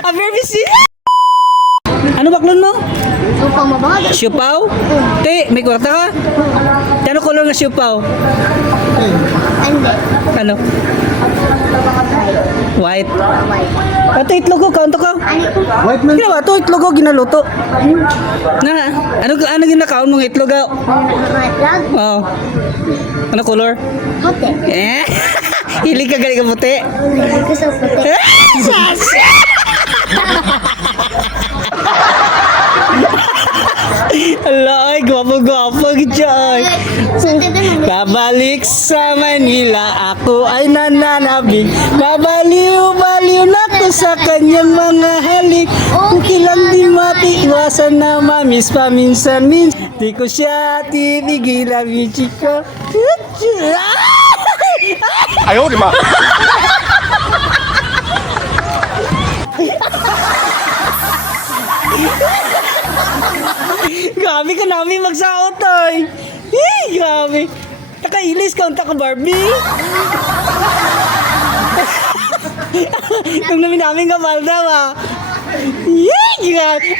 Aberbisi. Ano baklon mo? Upang mabagal. Siupaw? Te, may kwarta ka? Ano color nga siupaw? Hindi. Ano? White. White. Ito itlog ko, kaunto ka. Ano po? White man. Ginawa to, itlog ko, ginaluto. Na, ano ginakaon mong itlog ah? Matlag? Oo. Ano color? Puti. Eh, hilig ka galing ka puti. Gusto puti. Ala, ay, gwapo-gwapo dyan. Sunod na Babalik sa Manila, ako ay nananabik. Babaliw-baliw na ko sa kanyang mga halik. Okay lang di matiwasan na mamiss paminsan-minsan. Di ko siya titigilan, Michiko. 哎呦我的妈！ Grabe ka namin magsaot ay. Grabe. Nakailis ka unta ka Barbie. Kung namin ka Malda ba. Grabe.